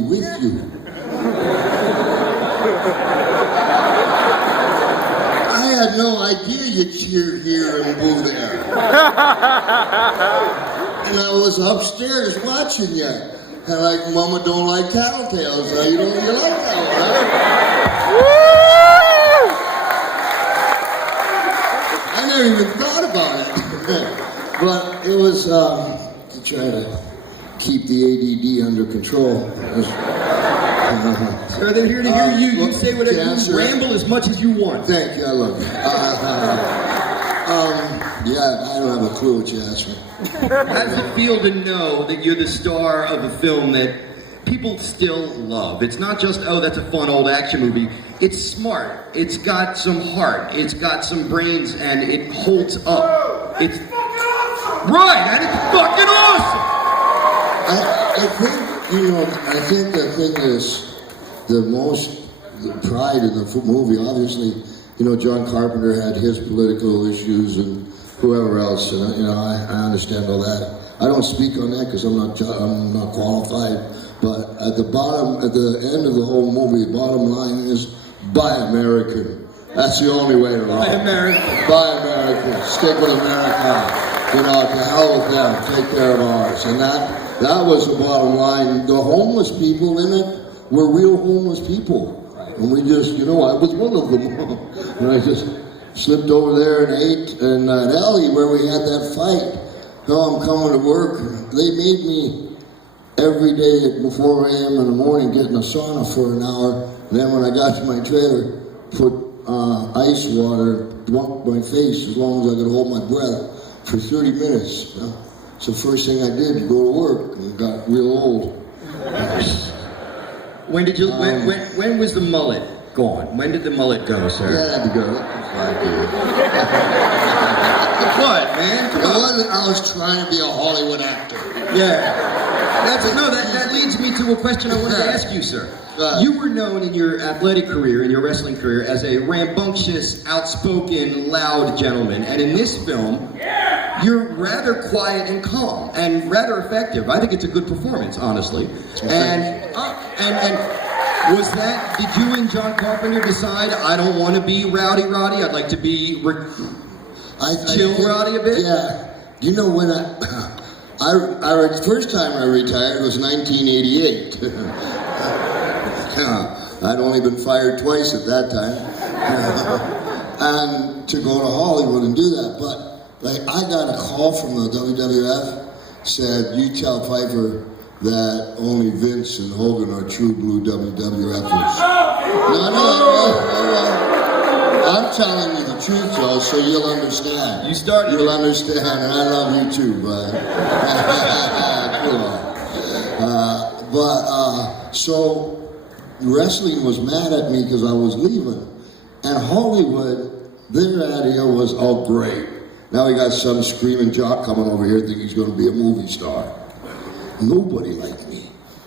with you. I had no idea you'd cheer here and boo there. And I was upstairs watching you. And like, Mama don't like tattletales. You like that one, right? I never even thought about it. But it was to try to keep the ADD under control. Sir, they're here to hear you. You say whatever you ramble as much as you want. Thank you, I love you. Yeah, I don't have a clue what you asked me. How does it feel to know that you're the star of a film that people still love? It's not just, oh, that's a fun old action movie. It's smart. It's got some heart. It's got some brains, and it holds up. It's fucking awesome! Right, and it's fucking awesome! I think the thing is, the pride in the movie, obviously, John Carpenter had his political issues and whoever else, and I understand all that. I don't speak on that because I'm not qualified, but at the end of the whole movie, the bottom line is, buy American. That's the only way to run. Buy American. Buy American. Stick with America. To hell with them. Take care of ours. And that was the bottom line. The homeless people in it were real homeless people. And we just, I was one of them. And I just slipped over there and ate in an alley where we had that fight. I'm coming to work. They made me every day at 4 a.m. in the morning get in a sauna for an hour. And then when I got to my trailer, put ice water, dunk my face as long as I could hold my breath for 30 minutes. So first thing I did, go to work, and got real old. When did you? When was the mullet gone? When did the mullet go, sir? Yeah, I had to go. What, man? I was trying to be a Hollywood actor. Yeah. That leads me to a question I wanted to ask you, sir. You were known in your athletic career, in your wrestling career, as a rambunctious, outspoken, loud gentleman. And in this film, you're rather quiet and calm and rather effective. I think it's a good performance, honestly. And was that, did you and John Carpenter decide, I don't want to be Rowdy Roddy, I'd like to be chill Roddy a bit? Yeah. When the first time I retired was 1988. I'd only been fired twice at that time. And to go to Hollywood and do that. But I got a call from the WWF, said, you tell Piper that only Vince and Hogan are true blue WWFers. No. I'm telling you the truth, Joe, so you'll understand. You started. You'll understand, and I love you too, bud. Cool. So wrestling was mad at me because I was leaving. And Hollywood, their idea was, oh, great. Now we got some screaming jock coming over here thinking he's going to be a movie star. Nobody liked me.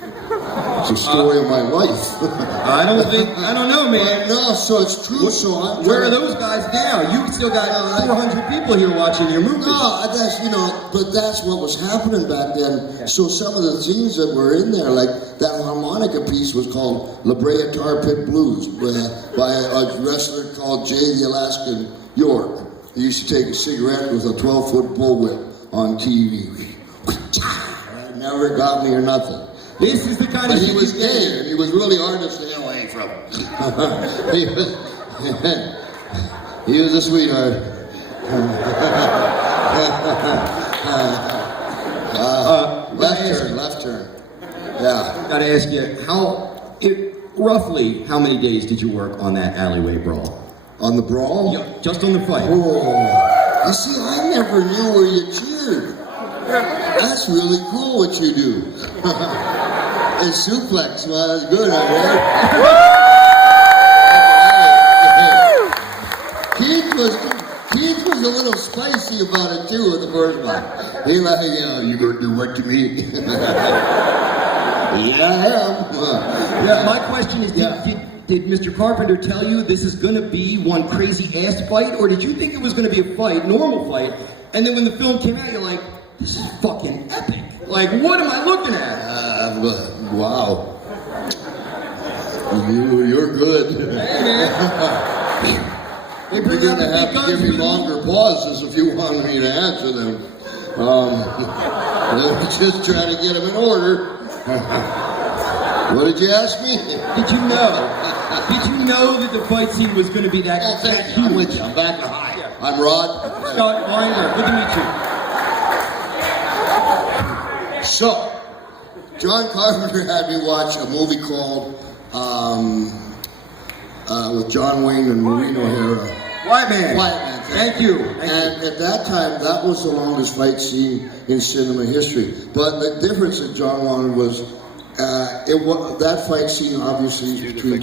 It's the story of my life. I don't know, man. No, so it's true. Where are those guys now? You still got 400 people here watching your movie. No, but that's what was happening back then. Yeah. So some of the scenes that were in there, like that harmonica piece was called La Brea Tar Pit Blues by a wrestler called Jay the Alaskan York. He used to take a cigarette with a 12-foot bullwhip on TV. It never got me or nothing. This is the kind of he was gay, and he was really hard to stay away from. he was a sweetheart. Left turn. Yeah. Gotta ask you, roughly how many days did you work on that alleyway brawl? On the brawl? Yeah, just on the fight. Oh, you see, I never knew where you cheered. That's really cool what you do. And suplex, well, that's good, I heard. Keith was a little spicy about it too in the first one. He like, you gonna do what to me? Yeah, I am. Yeah, my question is, did Mr. Carpenter tell you this is gonna be one crazy ass fight, or did you think it was gonna be a fight, normal fight, and then when the film came out, you're like, this is fucking epic. Like, what am I looking at? Wow. You're good. Hey, man. They bring You're out the gonna have big to guns. give me longer pauses if you want me to answer them. Just trying to get them in order. What did you ask me? Did you know? Did you know that the fight scene was going to be that huge? I'm with you. I'm back to high. I'm Rod. Scott Weinberg. Good to meet you. So, John Carpenter had me watch a movie called with John Wayne and Maureen O'Hara. White Man. Thank you. And at that time, that was the longest fight scene in cinema history. But the difference that John wanted was, that fight scene obviously is between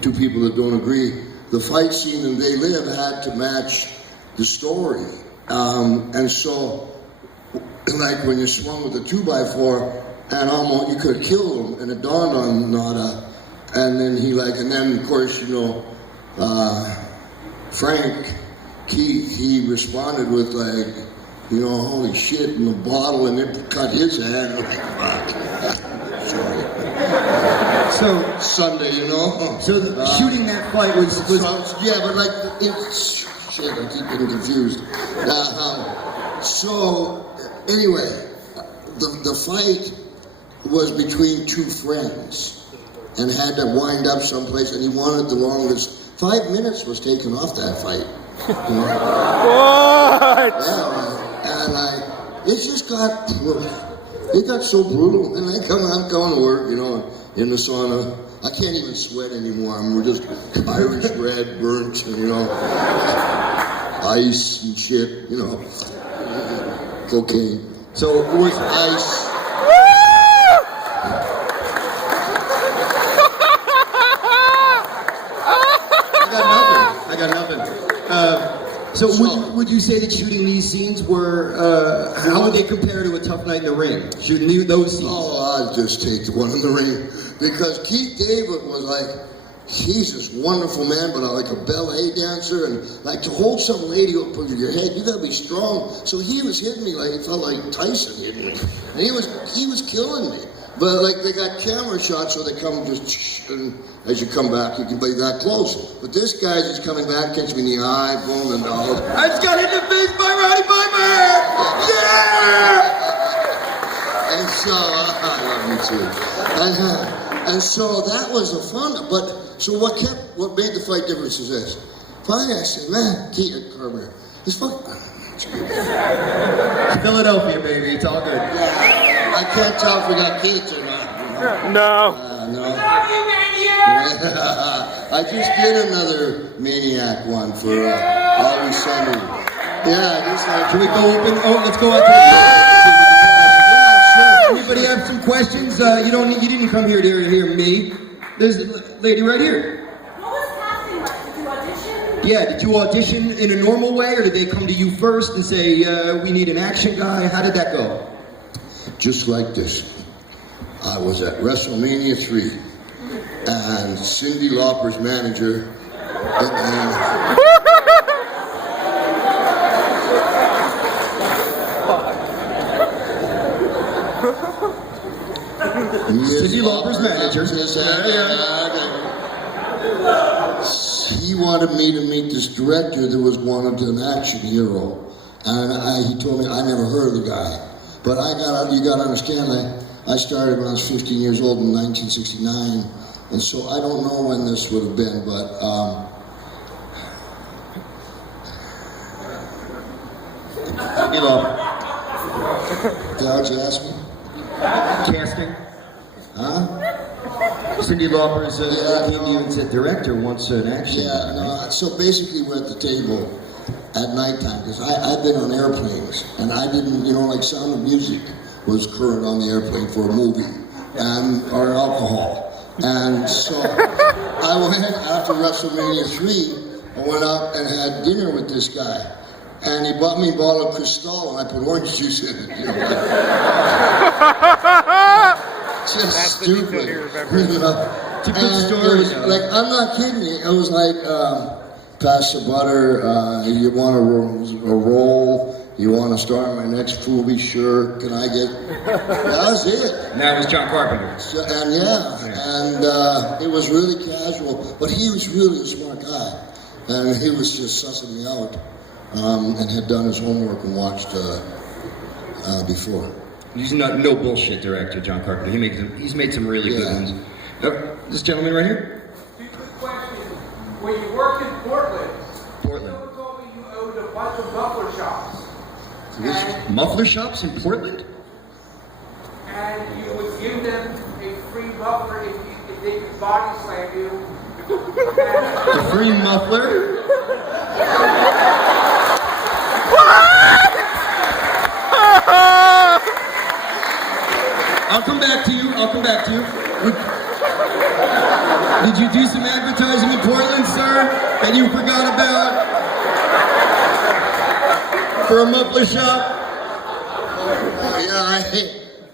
two people that don't agree. The fight scene in They Live had to match the story. And so, like when you swung with a 2x4, and almost you could kill him, and it dawned on Nada. And then and then of course, Frank Keith, he responded with holy shit in the bottle, and it cut his hand. Like, fuck. Sorry. So Sunday, So shooting that fight was yeah, but shit, I keep getting confused. So anyway, the fight was between two friends, and had to wind up someplace, and he wanted the longest. 5 minutes was taken off that fight. What? Yeah, and it just got so brutal. And I'm going to work, in the sauna. I can't even sweat anymore. I'm just Irish red, burnt, and ice and shit, cocaine. so it was Ice. I got nothing. So would you say that shooting these scenes were, how would they compare to a tough night in the ring? Shooting those scenes? Oh, I'd just take the one in the ring. Because Keith David was he's this wonderful man, but like a ballet dancer, and to hold some lady up over your head, you gotta be strong. So he was hitting me it felt like Tyson hitting me. And he was killing me. But they got camera shots, so they come just, and as you come back, you can be that close. But this guy's just coming back, catch me in the eye, boom, and all. I just got hit in the face by Roddy Piper! Yeah! And so, I love you too. And so that was the fun. But so what made the fight difference is this. Finally, I said, man, Keith Carpenter, this fucking. Philadelphia, baby, it's all good. Yeah, I can't tell if we got kids or not. No. No. I just did another Maniac one for Always Sunny. Yeah, just Can we go open? Oh, let's go out to the Anybody have some questions? You didn't come here to hear me. There's a lady right here. What was casting like? Did you audition? Yeah, did you audition in a normal way, or did they come to you first and say, we need an action guy? How did that go? Just like this. I was at WrestleMania 3, and Cyndi Lauper's manager, Cyndi Lauper's manager. He wanted me to meet this director that wanted an action hero, and he told me I never heard of the guy. But you got to understand, I started when I was 15 years old in 1969, and so I don't know when this would have been, but Cyndi Lauper. how'd you ask me? Casting. Huh? Cyndi Lauper's came to you and said, director wants an action guy. Yeah, no, so basically we're at the table at nighttime, because I've been on airplanes, and I didn't, Sound of Music was current on the airplane for a movie, or alcohol. And so I went, after WrestleMania 3, I went out and had dinner with this guy. And he bought me a bottle of Cristal, and I put orange juice in it. Just That's stupid. the detail you remember. It's a good story. It was, I'm not kidding you. It was pass the butter. You want a roll, You want to star in my next movie? Sure. Can I get? That was it. And that was John Carpenter. So, and it was really casual, but he was really a smart guy, and he was just sussing me out, and had done his homework and watched before. He's not no bullshit director, John Carpenter. He's made some really good ones. This gentleman right here. Two quick questions. When you worked in Portland, Portland. someone told me you owned a bunch of muffler shops. And, Muffler shops in Portland? and you would give them a free muffler if they could body slam you. A free muffler? I'll come back to you. Did you do some advertising in Portland, sir, that you forgot about? For a muffler shop? Yeah,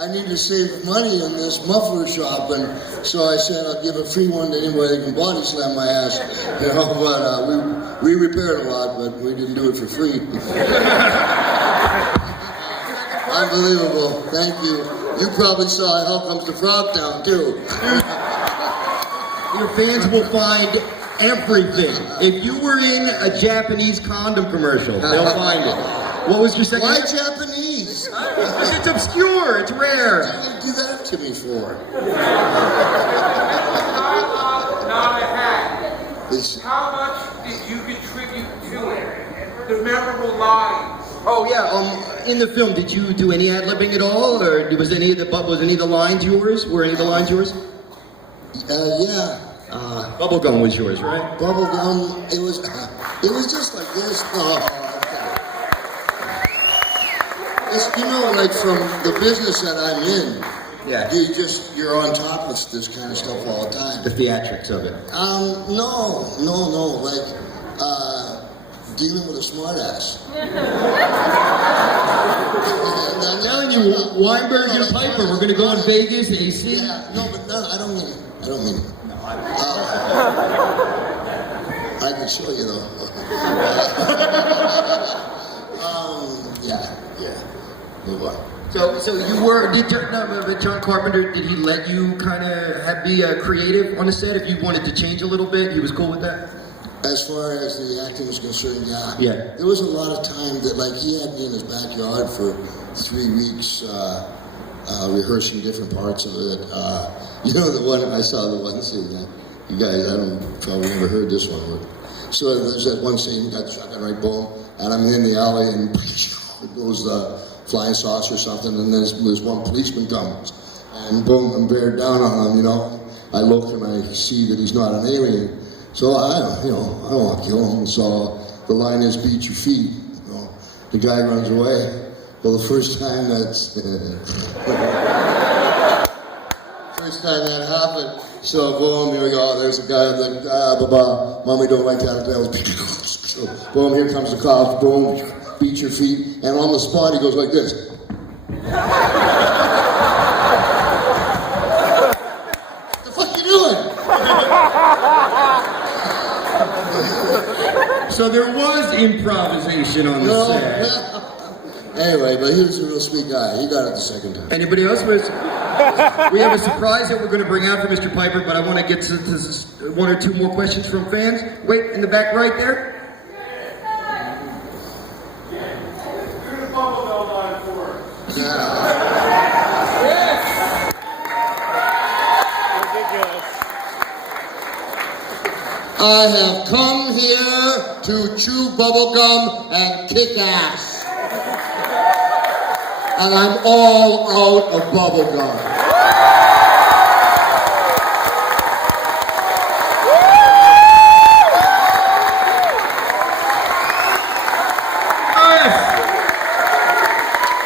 I need to save money in this muffler shop, and so I said I'll give a free one to anybody that can body slam my ass. You know, but we repaired a lot, but we didn't do it for free. Unbelievable. Thank you. You probably saw Hell Comes to Frogtown too. Your fans will find everything. If you were in a Japanese condom commercial, they'll find it. What was your second? Why Japanese? It's obscure. It's rare. What did you do that to me for? Not a hat. It's, How much did you contribute to it? The memorable lines. Oh yeah. In the film, did you do any ad libbing at all, or was any of the lines yours? Were any of the lines yours? yeah. Bubblegum was yours, right? Bubblegum, it was just like this. Oh, it's, you know, like from the business that I'm in, Yeah. you're on top of this kind of stuff all the time. The theatrics of it. No, like, dealing with a smartass. I'm telling you, Weinberg and Piper, we're gonna go in Vegas, AC. Yeah, no, but no, I don't mean it. I can show you though. Yeah. Move on. So you were, John Carpenter, did he let you kind of be creative on the set? If you wanted to change a little bit, he was cool with that? As far as the acting was concerned, Yeah. There was a lot of time that, like, he had me in his backyard for 3 weeks, rehearsing different parts of it. You know, I saw the one scene that, you guys, probably never heard this one. But, so there's that one scene, you got the shotgun right, boom, and I'm in the alley, and it goes the flying saucer or something, and there's one policeman comes, and boom, I'm bear down on him, you know. I look and I see that he's not an alien. So I don't want to kill him. So the line is beat your feet. You know, the guy runs away. Well, the first time that happened. So boom, here we go. There's a guy that mommy don't like that. So boom, here comes the cops. Boom, beat your feet, and on the spot he goes like this. What the fuck you doing? So there was improvisation on the set. Anyway, but he was a real sweet guy. He got it the second time. Anybody else? We have a surprise that we're going to bring out for Mr. Piper, but I want to get to one or two more questions from fans. Wait, in the back right there. Do the bubble bell line for us. I have come here to chew bubblegum and kick ass. And I'm all out of bubblegum. Nice.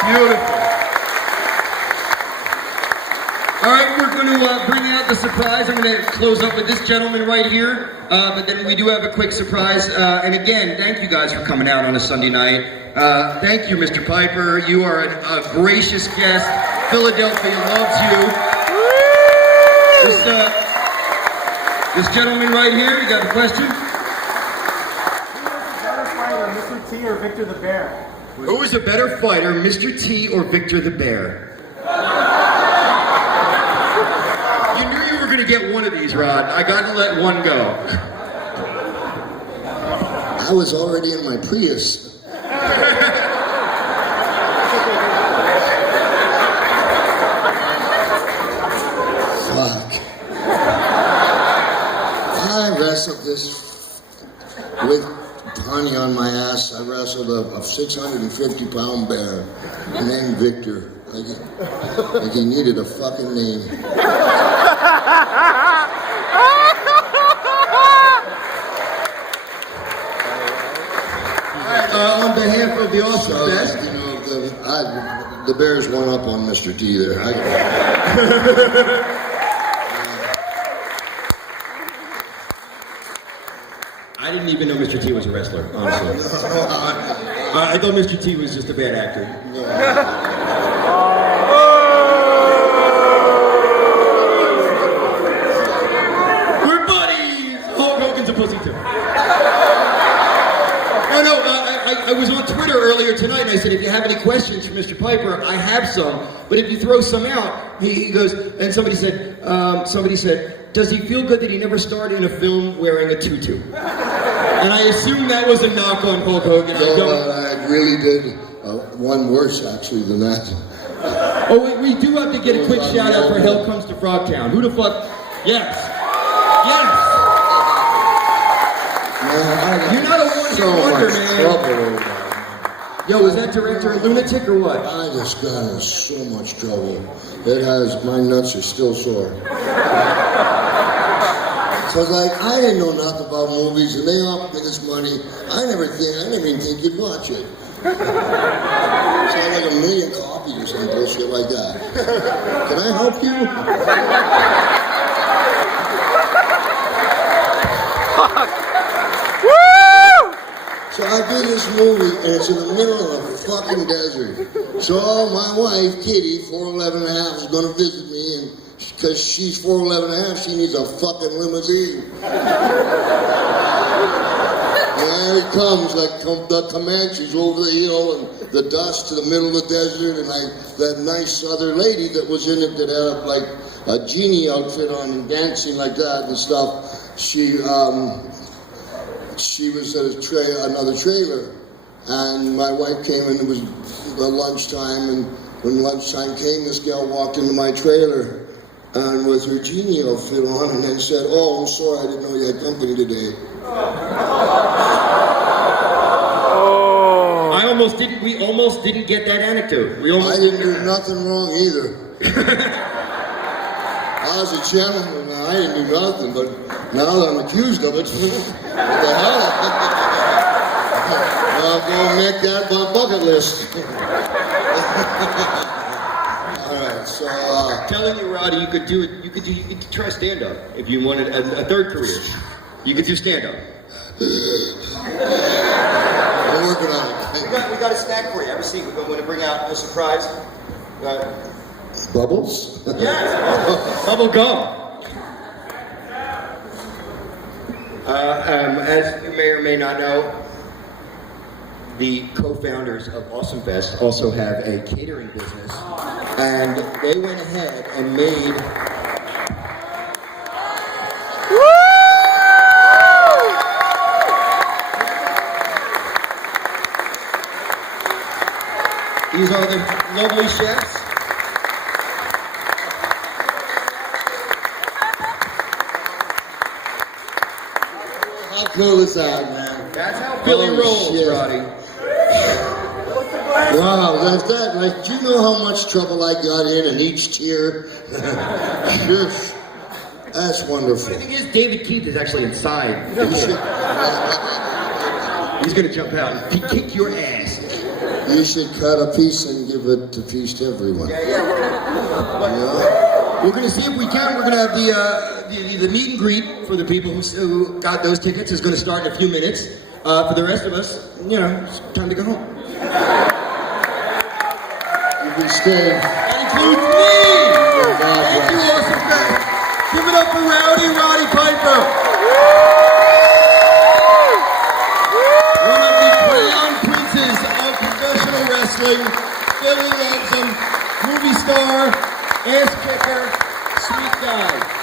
Beautiful. All right, we're going to bring out the surprise. I'm going to close up with this gentleman right here. But then we do have a quick surprise. And again, thank you guys for coming out on a Sunday night. Thank you, Mr. Piper. You are a gracious guest. Philadelphia loves you. This gentleman right here, you got a question? Who was the better fighter, Mr. T or Victor the Bear? Who was a better fighter, Mr. T or Victor the Bear? You knew you were going to get one of these, Rod. I got to let one go. I was already in my Prius. Fuck. I wrestled this with honey on my ass. I wrestled a 650-pound bear named Victor. Like he needed a fucking name. On behalf of the awesome best, you know, the Bears won up on Mr. T there. I didn't even know Mr. T was a wrestler, honestly. I thought Mr. T was just a bad actor. We're buddies! Hulk Hogan's a pussy too. I was on Twitter earlier tonight and I said, if you have any questions for Mr. Piper, I have some. But if you throw some out, he goes, and somebody said, does he feel good that he never starred in a film wearing a tutu? And I assume that was a knock on Hulk Hogan. No, I really did one worse actually than that. Oh, we do have to get a quick shout out for Hell Comes to Frogtown. Who the fuck? Yes. Yes. Man, You're not a one-hit wonder, man. Yo, was that director a lunatic or what? I just got in so much trouble. My nuts are still sore. So like, I didn't know nothing about movies, and they offered me this money. I didn't even think you'd watch it. Sound like $1 million copies or some bullshit like that. Can I help you? So I do this movie, and it's in the middle of a fucking desert. So my wife, Kitty, 4'11 and a half, is going to visit me, and because she's 4'11 and a half, she needs a fucking limousine. And there he comes, like the Comanches over the hill, and the dust to the middle of the desert, and that nice other lady that was in it that had like a genie outfit on and dancing like that and stuff. She was at another trailer, and my wife came in. It was lunchtime, and when lunchtime came, this gal walked into my trailer and with her genie outfit on, and then said, "Oh, I'm sorry, I didn't know you had company today." We almost didn't get that anecdote. I didn't do nothing wrong either. I was a gentleman. I didn't do nothing, but now that I'm accused of it, what the hell? I'll go make that my bucket list. All right, so telling you, Roddy, you could try stand up if you wanted a third career. You could do stand up. I'm working on it. We got a snack for you. Have a seat. We're going to bring out a surprise. Bubbles? Yes, bubble gum. As you may or may not know, the co-founders of Awesome Fest also have a catering business, and they went ahead and made. These are the lovely chefs. How cool is that, man? That's how Billy rolls, shit. Roddy. Wow, that's that. Like, do you know how much trouble I got in each tier? That's wonderful. The thing is, David Keith is actually inside. He's gonna jump out and kick your ass. You should cut a piece and give it to feast everyone. Yeah. We're gonna see if we can. We're gonna have the meet and greet for the people who got those tickets is gonna start in a few minutes. For the rest of us, it's time to go home. You can stay. That includes me! Thank you, awesome guys. Give it up for Rowdy Roddy Piper. One of the crown princes of professional building. Philly loves him. Movie star, ass kicker, sweet guy.